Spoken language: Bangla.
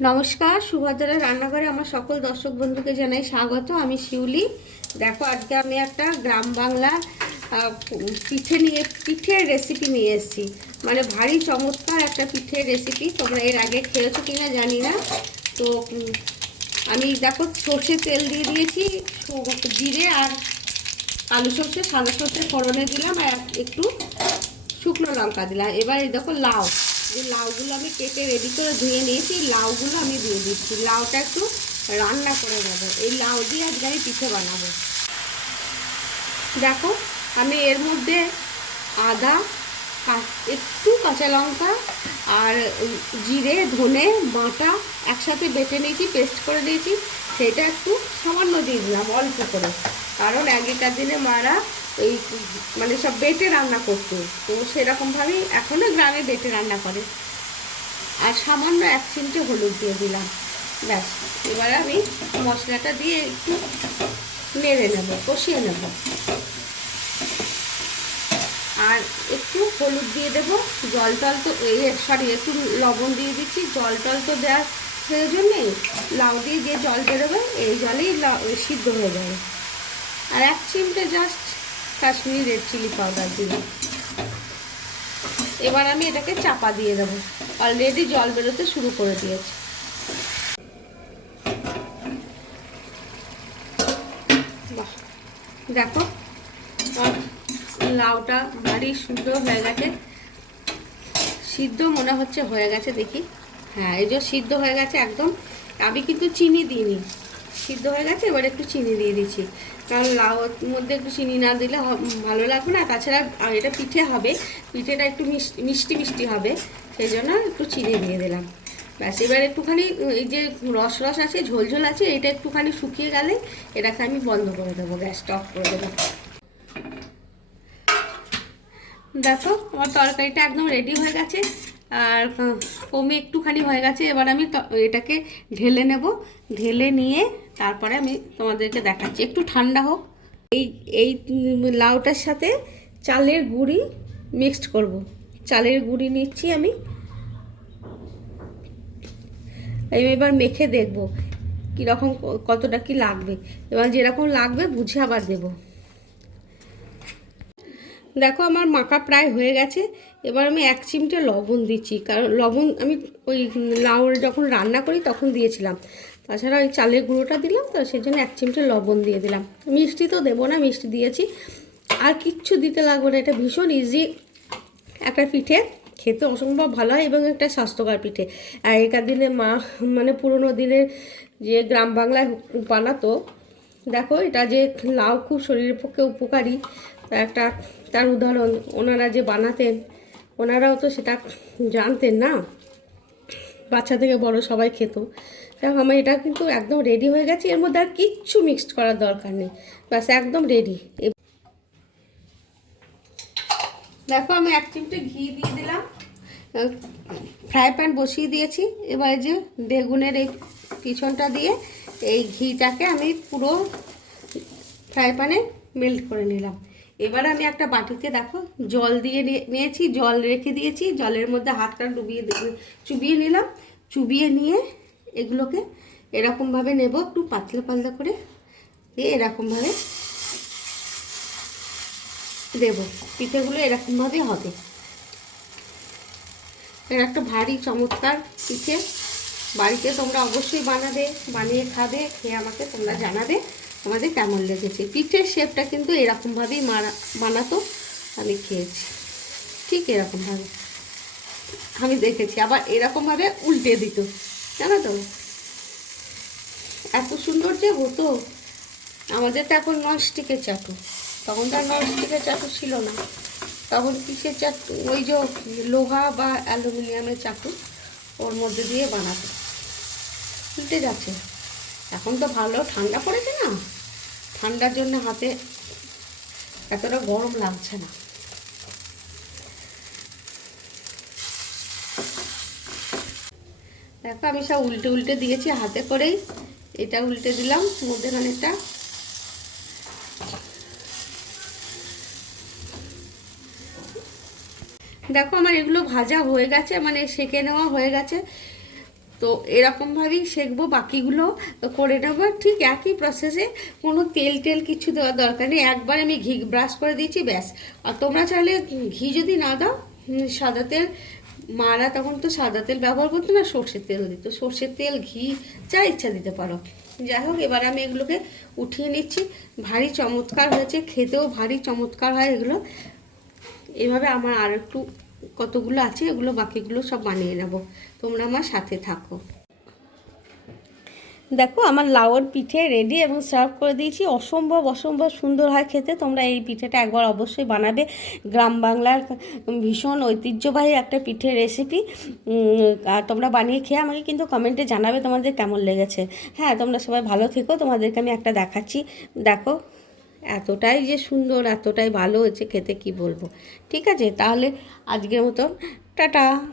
নমস্কার, সুভদ্রার রান্নাঘরে আমার সকল দর্শক বন্ধুকে জানাই স্বাগত। আমি শিউলি। দেখো, আজকে আমি একটা গ্রাম বাংলা পিঠে নিয়ে, পিঠের রেসিপি নিয়ে এসেছি। মানে ভারী চমৎকার একটা পিঠের রেসিপি তোমরা এর আগে খেয়েছো কিনা জানি না। তো আমি দেখো, সর্ষে তেল দিয়ে দিয়েছি জিরে আর আলু সর্ষে, সাদা সর্ষে ফোড়নে দিলাম আর একটু শুকনো লঙ্কা দিলাম। এবার দেখো, লাউ। যে লাউগুলো আমি কেটে রেডি করে ধুয়ে নিয়েছি লাউগুলো আমি দিয়ে দিচ্ছি। লাউটা একটু রান্না করে নেব। এই লাউ দিয়ে আজকে আমি পিঠে বানাবো। দেখো, আমি এর মধ্যে আদা একটু কাঁচা লঙ্কা আর জিরে, ধনে বাটা একসাথে বেটে নিয়েছি, পেস্ট করে দিয়েছি সেটা একটু সামান্য দিয়ে দিলাম অল্প করে। কারণ আগেকার দিনে মারা এই মানে সব বেটে রান্না করতো। তো সেরকমভাবেই এখনও গ্রামে বেটে রান্না করে। আর সামান্য এক চিমটে হলুদ দিয়ে দিলাম। ব্যাস। এবার আমি মশলাটা দিয়ে একটু নেড়ে নেব, কষিয়ে নেব। আর একটু হলুদ দিয়ে দেব। জল টল তো এই, সরি, একটু লবণ দিয়ে দিচ্ছি। জল টল তো দেওয়ার প্রয়োজন নেই। লাউ দিয়ে যে জল বেরোবে এই জলেই সিদ্ধ হয়ে যাবে। আর এক চিমটে just Kashmiri red chilli powder দিব এবার আমি এটাকে চাপা দিয়ে দেবো। অলরেডি জল বেরোতে শুরু করে দিয়েছি। দেখো লাউটা ভারী শুদ্ধ হয়ে গেছে। সিদ্ধ মনে হচ্ছে হয়ে গেছে দেখি। হ্যাঁ এই যে সিদ্ধ হয়ে গেছে একদম। আমি কিন্তু চিনি দিইনি। সিদ্ধ হয়ে গেছে, এবার একটু চিনি দিয়ে দিচ্ছি। কারণ লাউর মধ্যে একটু চিনি না দিলে ভালো লাগবে না। তাছাড়া এটা পিঠে হবে, পিঠেটা একটু মিষ্টি মিষ্টি মিষ্টি হবে, সেই জন্য একটু চিনি দিয়ে দিলাম। ব্যাস, এবার একটুখানি এই যে রস রস আছে, ঝোল ঝোল আছে, এটা একটুখানি শুকিয়ে গেলে এটাকে আমি বন্ধ করে দেবো গ্যাসটা অফ করে দেবো। দেখো, আমার তরকারিটা একদম রেডি হয়ে গেছে। আর কমে একটুখানি হয়ে গেছে, এবার আমি এটাকে ঢেলে নেব। ঢেলে নিয়ে তারপরে আমি তোমাদেরকে দেখাচ্ছি। একটু ঠান্ডা হোক। এই এই লাউটার সাথে চালের গুঁড়ি মিক্সড করব। চালের গুঁড়ি নিচ্ছি আমি। এবার মেখে দেখব কীরকম কতটা কি লাগবে। এবার যেরকম লাগবে বুঝে আবার দেবো। দেখো আমার মাখা প্রায় হয়ে গেছে। এবার আমি এক চিমটে লবণ দিচ্ছি, কারণ লবণ আমি ওই লাউ যখন রান্না করি তখন দিয়েছিলাম। তাছাড়া ওই চালের গুঁড়োটা দিলাম, তো সেই জন্য এক চিমটে লবণ দিয়ে দিলাম। মিষ্টি তো দেবো না, মিষ্টি দিয়েছি। আর কিচ্ছু দিতে লাগবে না, এটা ভীষণ ইজি একটা পিঠে। খেতে অসম্ভব ভালো হয় এবং একটা স্বাস্থ্যকর পিঠে। আগেকার দিনে মা মানে পুরোনো দিনের যে গ্রাম বাংলায় বানাতো, দেখো এটা যে লাউ খুব শরীরের পক্ষে উপকারী। একটা, তার উদাহরণ, ওনারা যে বানাতেন ওনারাও তো সেটা জানতেন না। বাচ্চা থেকে বড় সবাই খেত। দেখো আমার এটা কিন্তু একদম রেডি হয়ে গেছে। এর মধ্যে আর কিচ্ছু মিক্সড করার দরকার নেই। ব্যাস, একদম রেডি দেখো, আমি এক চিমটে ঘি দিয়ে দিলাম। ফ্রাই প্যান বসিয়ে দিয়েছি। এবার যে বেগুনের এই পিছনটা দিয়ে এই ঘিটাকে আমি পুরো ফ্রাই প্যানে মেল্ট করে নিলাম। এবার আমি একটা বাটিতে দেখো, জল দিয়ে নিয়েছি, জল রেখে দিয়েছি, জলের মধ্যে হাতটা ডুবিয়ে চুবিয়ে নিলাম, চুবিয়ে নিয়ে এগুলোকে এরকমভাবে নেব, একটু পাতলা পাতলা করে দিয়ে এরকমভাবে দেব, পিঠেগুলো এরকমভাবে হবে। এটা একটা ভারী চমৎকার পিঠে, বাড়িতে তোমরা অবশ্যই বানাবে, বানিয়ে খাবে, খেয়ে আমাকে তোমরা জানাবে। তোমাদের কেমন লেগেছে? পিঠের শেপটা কিন্তু এরকমভাবেই মারা, বানাতো, আমি খেয়েছি। ঠিক এরকমভাবে। আমি দেখেছি, আবার এরকমভাবে উল্টে দিত। জানো তো? এত সুন্দর যে হতো। আমাদের তো এখন ননস্টিকের চাটু। তখন তো আর ননস্টিকের চাটু ছিল না। তখন কিসের চাটু? ওই যে লোহা বা অ্যালুমিনিয়ামের চাটু ওর মধ্যে দিয়ে বানাতো। উল্টে যাচ্ছে। এখন তো ভালো, ঠান্ডা পড়েছে না? ঠান্ডার জন্য হাতে এতটা গরম লাগছে না। দেখো আমি সব উল্টে উল্টে দিয়েছি, হাতে করেই এটা উল্টে দিলাম মধ্যেখানেরটা দেখো আমার এগুলো ভাজা হয়ে গেছে মানে সেকে নেওয়া হয়ে গেছে। তো এরকমভাবেই শেখবো বাকিগুলো করে নেব। ঠিক একই প্রসেসে কোনো তেল টেল কিছু দেওয়ার দরকার নেই। একবার আমি ঘি ব্রাশ করে দিয়েছি, ব্যাস। আর তোমরা চাইলে ঘি যদি না দাও সাদা তেল, মারা তখন তো সাদা তেল ব্যবহার করতো না, সর্ষের তেল দিত। সর্ষের তেল, ঘি, যা ইচ্ছা দিতে পারো। যাই হোক, এবার আমি এগুলোকে উঠিয়ে নিচ্ছি। ভারী চমৎকার হয়েছে, খেতেও ভারী চমৎকার হয় এগুলো। এভাবে আমার আর একটু কতগুলো আছে এগুলো বাকিগুলো সব বানিয়ে নেব। তোমরা আমার সাথে থাকো। দেখো, আমার লাউর পিঠে রেডি এবং সার্ভ করে দিয়েছি। অসম্ভব অসম্ভব সুন্দর হয় খেতে। তোমরা এই পিঠেটা একবার অবশ্যই বানাবে। গ্রাম বাংলার ভীষণ ঐতিহ্যবাহী একটা পিঠের রেসিপি আর তোমরা বানিয়ে খেয়ে আমাকে কিন্তু কমেন্টে জানাবে তোমাদের কেমন লেগেছে। হ্যাঁ তোমরা সবাই ভালো থেকো। তোমাদেরকে আমি একটা দেখাচ্ছি। দেখো এতটাই যে সুন্দর, এতটাই ভালো হয়েছে, খেতে কি বলব? ঠিক আছে, তাহলে আজকের মতন, টাটা।